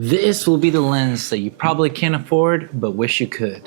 This will be the lens that you probably can't afford, but wish you could.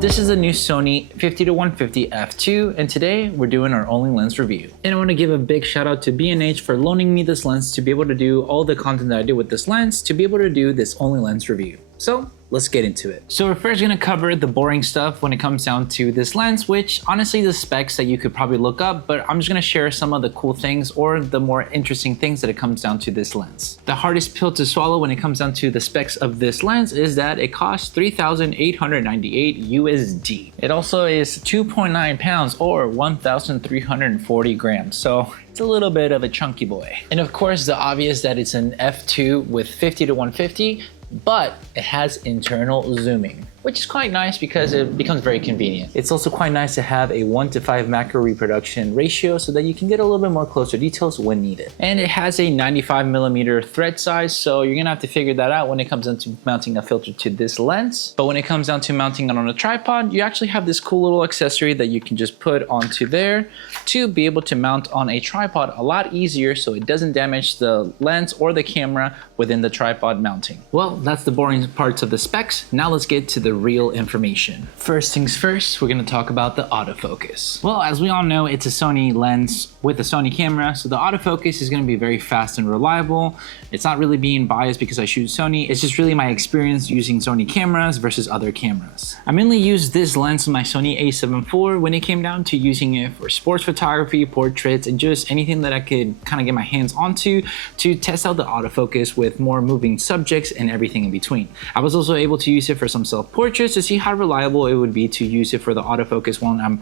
This is a new Sony 50-150 f2, and today we're doing our OnlyLens review. And I want to give a big shout out to B&H for loaning me this lens to be able to do all the content that I did with this lens to be able to do this OnlyLens review. So let's get into it. So we're first gonna cover the boring stuff when it comes down to this lens, which honestly the specs that you could probably look up, but I'm just gonna share some of the cool things or the more interesting things that it comes down to this lens. The hardest pill to swallow when it comes down to the specs of this lens is that it costs $3,898 USD. It also is 2.9 pounds or 1,340 grams. So it's a little bit of a chunky boy. And of course, the obvious that it's an f2 with 50-150, but it has internal zooming, which is quite nice because it becomes very convenient. It's also quite nice to have a 1:5 macro reproduction ratio so that you can get a little bit more closer details when needed. And it has a 95mm thread size, so you're gonna have to figure that out when it comes down to mounting a filter to this lens. But when it comes down to mounting it on a tripod, you actually have this cool little accessory that you can just put onto there to be able to mount on a tripod a lot easier so it doesn't damage the lens or the camera within the tripod mounting. Well, that's the boring parts of the specs. Now let's get to the real information. First things first, we're gonna talk about the autofocus. Well, as we all know, it's a Sony lens with a Sony camera, so the autofocus is gonna be very fast and reliable. It's not really being biased because I shoot Sony, it's just really my experience using Sony cameras versus other cameras. I mainly used this lens in my Sony a7 IV when it came down to using it for sports photography, portraits, and just anything that I could kind of get my hands onto to test out the autofocus with more moving subjects and everything in between. I was also able to use it for some self-portraits to see how reliable it would be to use it for the autofocus when I'm,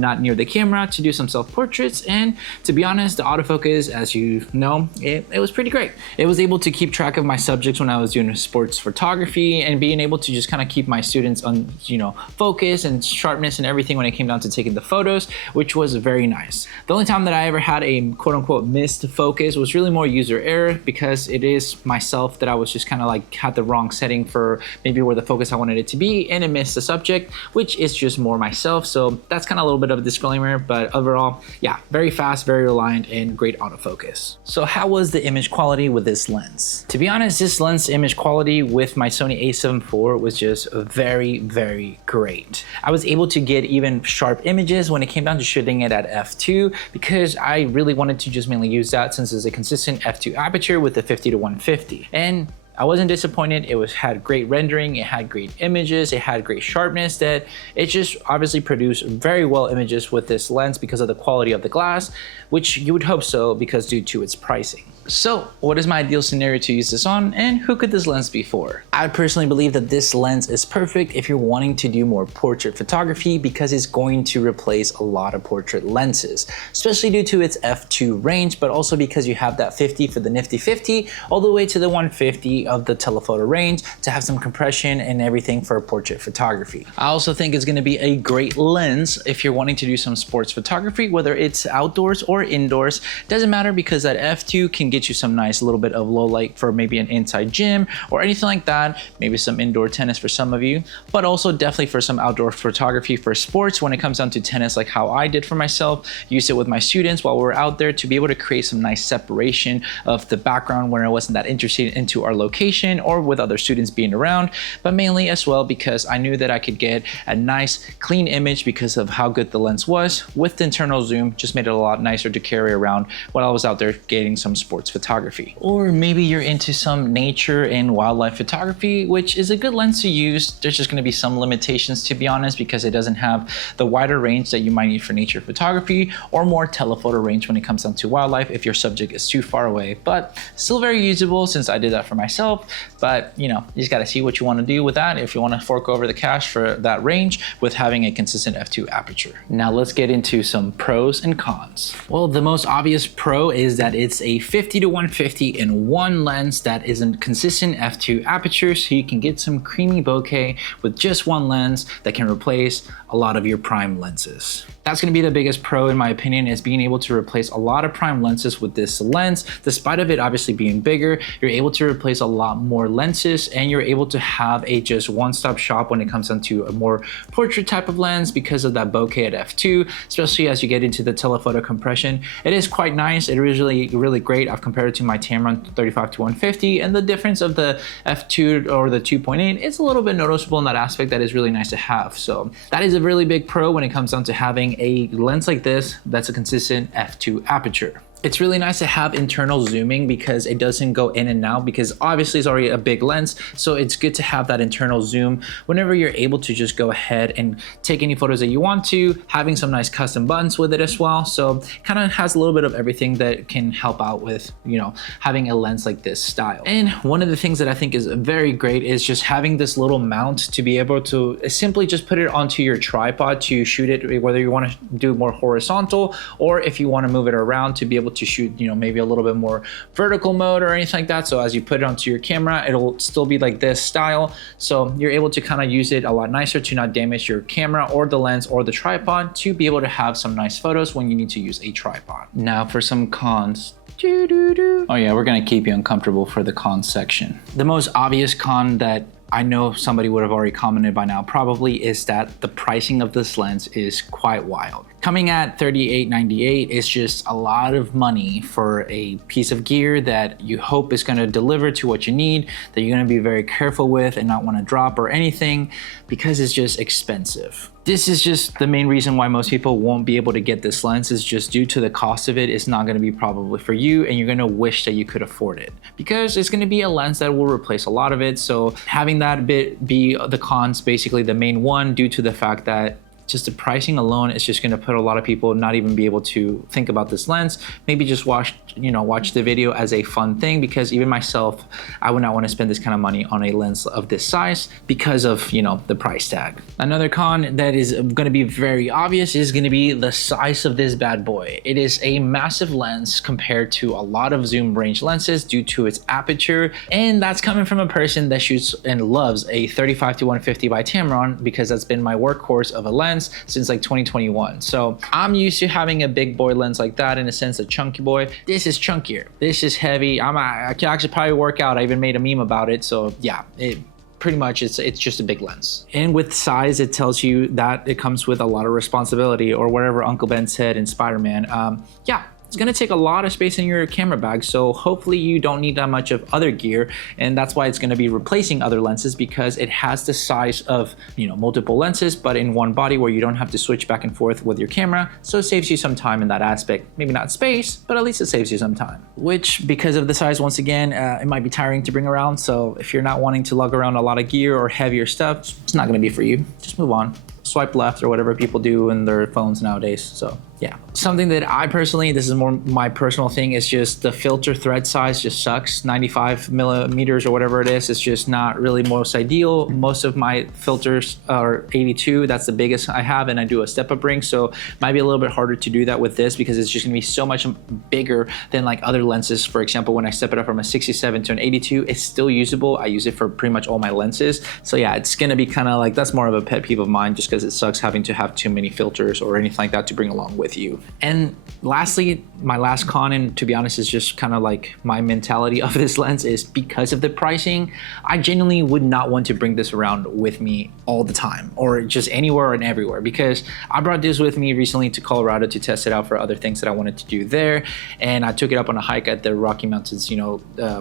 not near the camera to do some self-portraits. And to be honest, the autofocus, as you know, it was pretty great. It was able to keep track of my subjects when I was doing sports photography and being able to just kind of keep my students on, focus and sharpness and everything when it came down to taking the photos, which was very nice. The only time that I ever had a quote unquote missed focus was really more user error because it is myself that I was just kind of like had the wrong setting for maybe where the focus I wanted it to be and it missed the subject, which is just more myself. So that's kind of a little bit of a disclaimer, but overall, yeah, very fast, very reliant, and great autofocus. So how was the image quality with this lens? To be honest, this lens image quality with my Sony a7 IV was just very, very great. I was able to get even sharp images when it came down to shooting it at f2 because I really wanted to just mainly use that since it's a consistent f2 aperture with the 50-150. And I wasn't disappointed. It had great rendering, it had great images, it had great sharpness, that it just obviously produced very well images with this lens because of the quality of the glass, which you would hope so because due to its pricing. So what is my ideal scenario to use this on, and who could this lens be for? I personally believe that this lens is perfect if you're wanting to do more portrait photography because it's going to replace a lot of portrait lenses, especially due to its f2 range, but also because you have that 50 for the nifty 50 all the way to the 150 of the telephoto range to have some compression and everything for portrait photography. I also think it's going to be a great lens if you're wanting to do some sports photography, whether it's outdoors or indoors. Doesn't matter because that f2 can get you some nice little bit of low light for maybe an inside gym or anything like that, maybe some indoor tennis for some of you, but also definitely for some outdoor photography for sports when it comes down to tennis, like how I did for myself, use it with my students while we were out there to be able to create some nice separation of the background when I wasn't that interested into our location or with other students being around, but mainly as well because I knew that I could get a nice clean image because of how good the lens was with the internal zoom. Just made it a lot nicer to carry around while I was out there getting some sports photography. Or maybe you're into some nature and wildlife photography, which is a good lens to use. There's just going to be some limitations, to be honest, because it doesn't have the wider range that you might need for nature photography or more telephoto range when it comes down to wildlife if your subject is too far away, but still very usable since I did that for myself. But you just got to see what you want to do with that if you want to fork over the cash for that range with having a consistent f2 aperture. Now let's get into some pros and cons. Well, the most obvious pro is that it's a 50-150 in one lens that is a consistent f2 aperture, so you can get some creamy bokeh with just one lens that can replace a lot of your prime lenses. That's going to be the biggest pro in my opinion, is being able to replace a lot of prime lenses with this lens. Despite of it obviously being bigger, you're able to replace a lot more lenses, and you're able to have a just one-stop shop when it comes down to a more portrait type of lens because of that bokeh at f2, especially as you get into the telephoto compression. It is quite nice. It is really great. I've compared it to my Tamron 35-150, and the difference of the f2 or the 2.8 is a little bit noticeable in that aspect. That is really nice to have. So that is a really big pro when it comes down to having a lens like this that's a consistent f2 aperture. It's really nice to have internal zooming because it doesn't go in and out, because obviously it's already a big lens. So it's good to have that internal zoom whenever you're able to just go ahead and take any photos that you want to, having some nice custom buttons with it as well. So kind of has a little bit of everything that can help out with, you know, having a lens like this style. And one of the things that I think is very great is just having this little mount to be able to simply just put it onto your tripod to shoot it, whether you want to do more horizontal or if you want to move it around to be able to shoot, you know, maybe a little bit more vertical mode or anything like that. So as you put it onto your camera, it'll still be like this style. So you're able to kind of use it a lot nicer to not damage your camera or the lens or the tripod, to be able to have some nice photos when you need to use a tripod. Now for some cons. Oh yeah, we're gonna keep you uncomfortable for the cons section. The most obvious con that I know somebody would have already commented by now probably is that the pricing of this lens is quite wild. Coming at $38.98 is just a lot of money for a piece of gear that you hope is going to deliver to what you need, that you're going to be very careful with and not want to drop or anything, because it's just expensive. This is just the main reason why most people won't be able to get this lens, is just due to the cost of it. It's not going to be probably for you, and you're going to wish that you could afford it, because it's going to be a lens that will replace a lot of it. So having that bit be the cons, basically the main one, due to the fact that just the pricing alone is just going to put a lot of people not even be able to think about this lens. Maybe just watch the video as a fun thing, because even myself, I would not want to spend this kind of money on a lens of this size because of, you know, the price tag. Another con that is going to be very obvious is going to be the size of this bad boy. It is a massive lens compared to a lot of zoom range lenses due to its aperture, and that's coming from a person that shoots and loves a 35-150 by Tamron, because that's been my workhorse of a lens since like 2021. So I'm used to having a big boy lens like that, in a sense, a chunky boy. This is chunkier. This is heavy. I can actually probably work out. I even made a meme about it. So yeah, pretty much it's just a big lens. And with size, it tells you that it comes with a lot of responsibility, or whatever Uncle Ben said in Spider-Man. Yeah. It's gonna take a lot of space in your camera bag, so hopefully you don't need that much of other gear, and that's why it's gonna be replacing other lenses, because it has the size of, you know, multiple lenses, but in one body, where you don't have to switch back and forth with your camera. So it saves you some time in that aspect. Maybe not space, but at least it saves you some time. Which, because of the size, once again, it might be tiring to bring around. So if you're not wanting to lug around a lot of gear or heavier stuff, it's not gonna be for you. Just move on. Swipe left, or whatever people do in their phones nowadays. So yeah, something that I personally, this is more my personal thing, is just the filter thread size just sucks. 95 millimeters or whatever it is, it's just not really most ideal. Most of my filters are 82. That's the biggest I have, and I do a step-up ring, so it might be a little bit harder to do that with this, because it's just gonna be so much bigger than like other lenses. For example, when I step it up from a 67 to an 82, it's still usable. I use it for pretty much all my lenses. So yeah, it's gonna be kind of like, that's more of a pet peeve of mine, just because it sucks having to have too many filters or anything like that to bring along with you. And lastly, my last con, and to be honest, is just kind of like my mentality of this lens, is because of the pricing, I genuinely would not want to bring this around with me all the time, or just anywhere and everywhere, because I brought this with me recently to Colorado to test it out for other things that I wanted to do there. And I took it up on a hike at the Rocky Mountains,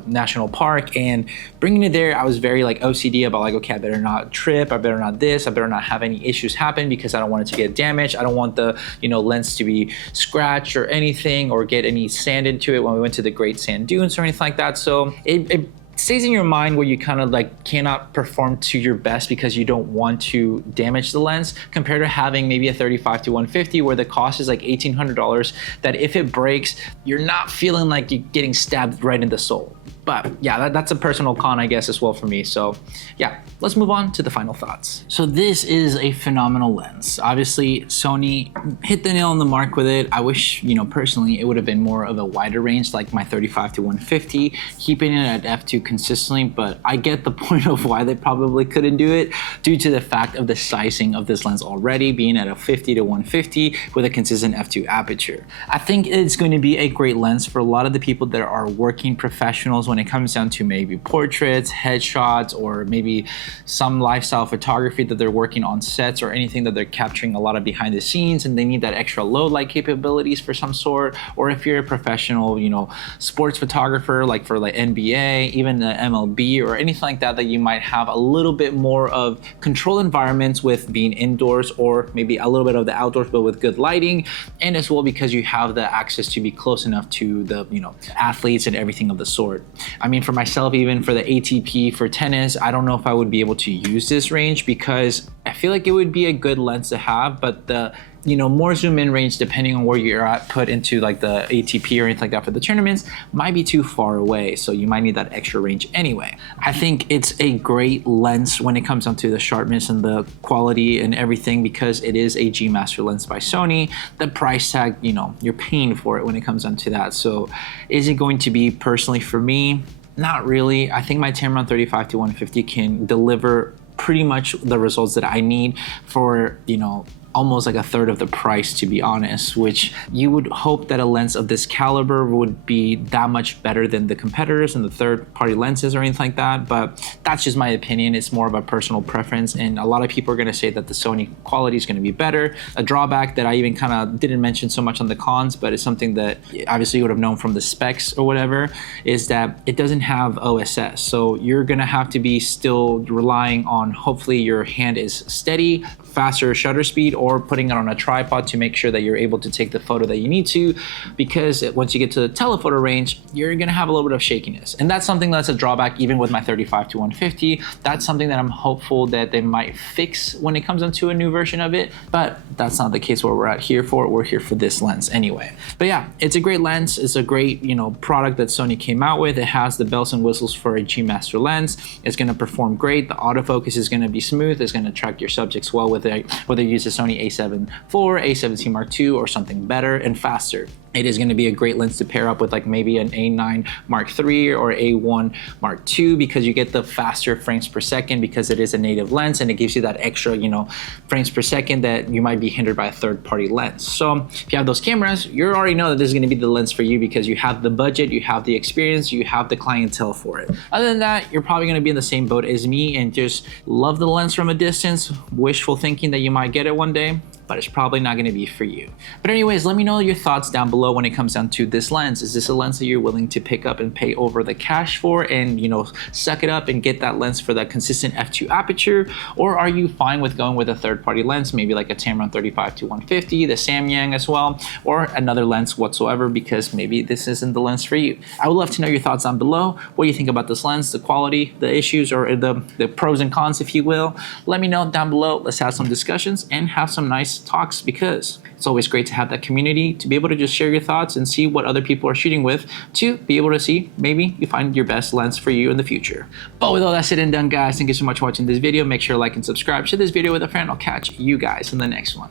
National Park, and bringing it there, I was very like OCD about like, okay, I better not trip, I better not this, I better not have any issues happen, because I don't want it to get damaged. I don't want the, lens to be scratched or anything, or get any sand into it when we went to the Great Sand Dunes or anything like that. So it stays in your mind where you kind of like cannot perform to your best because you don't want to damage the lens, compared to having maybe a 35-150 where the cost is like $1,800, that if it breaks, you're not feeling like you're getting stabbed right in the soul. But yeah, that's a personal con, I guess, as well for me. So yeah, let's move on to the final thoughts. So this is a phenomenal lens. Obviously, Sony hit the nail on the mark with it. I wish, you know, personally, it would have been more of a wider range, like my 35-150, keeping it at f2 consistently, but I get the point of why they probably couldn't do it due to the fact of the sizing of this lens already being at a 50-150 with a consistent f2 aperture. I think it's going to be a great lens for a lot of the people that are working professionals when it comes down to maybe portraits, headshots, or maybe some lifestyle photography that they're working on sets or anything that they're capturing a lot of behind the scenes and they need that extra low light capabilities for some sort. Or if you're a professional, you know, sports photographer, like for like NBA, even the MLB or anything like that, that you might have a little bit more of controlled environments with being indoors or maybe a little bit of the outdoors, but with good lighting. And as well, because you have the access to be close enough to the, you know, athletes and everything of the sort. I mean, for myself, even for the ATP for tennis, I don't know if I would be able to use this range because I feel like it would be a good lens to have, but the, you know, more zoom in range, depending on where you're at, put into like the ATP or anything like that for the tournaments, might be too far away. So you might need that extra range anyway. I think it's a great lens when it comes down to the sharpness and the quality and everything, because it is a G Master lens by Sony. The price tag, you know, you're paying for it when it comes down to that. So is it going to be personally for me? Not really. I think my Tamron 35-150 can deliver pretty much the results that I need for, you know, almost like a third of the price, to be honest, which you would hope that a lens of this caliber would be that much better than the competitors and the third-party lenses or anything like that. But that's just my opinion. It's more of a personal preference, and a lot of people are going to say that the Sony quality is going to be better. A drawback that I even kind of didn't mention so much on the cons, but it's something that obviously you would have known from the specs or whatever, is that it doesn't have OSS. So you're going to have to be still relying on, hopefully your hand is steady, faster shutter speed, or putting it on a tripod to make sure that you're able to take the photo that you need to, because once you get to the telephoto range, you're gonna have a little bit of shakiness. And that's something that's a drawback even with my 35-150. That's something that I'm hopeful that they might fix when it comes into a new version of it, but that's not the case where we're at here for. We're here for this lens anyway. But yeah, it's a great lens. It's a great, you know, product that Sony came out with. It has the bells and whistles for a G Master lens. It's gonna perform great. The autofocus is gonna be smooth. It's gonna track your subjects well with it, whether you use the Sony a7 IV, a7C Mark II, or something better and faster. It is going to be a great lens to pair up with like maybe an A9 Mark III or A1 Mark II, because you get the faster frames per second because it is a native lens and it gives you that extra, you know, frames per second that you might be hindered by a third-party lens. So if you have those cameras, you already know that this is going to be the lens for you because you have the budget, you have the experience, you have the clientele for it. Other than that, you're probably going to be in the same boat as me and just love the lens from a distance, wishful thinking that you might get it one day, but it's probably not going to be for you. But anyways, let me know your thoughts down below when it comes down to this lens. Is this a lens that you're willing to pick up and pay over the cash for and, you know, suck it up and get that lens for that consistent f2 aperture? Or are you fine with going with a third-party lens, maybe like a Tamron 35-150, the Samyang as well, or another lens whatsoever, because maybe this isn't the lens for you? I would love to know your thoughts down below. What do you think about this lens, the quality, the issues, or the pros and cons, if you will? Let me know down below. Let's have some discussions and have some nice talks, because it's always great to have that community to be able to just share your thoughts and see what other people are shooting with, to be able to see maybe you find your best lens for you in the future. But with all that said and done, guys, thank you so much for watching this video. Make sure to like and subscribe, share this video with a friend. I'll catch you guys in the next one.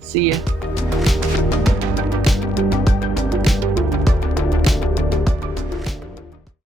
See ya.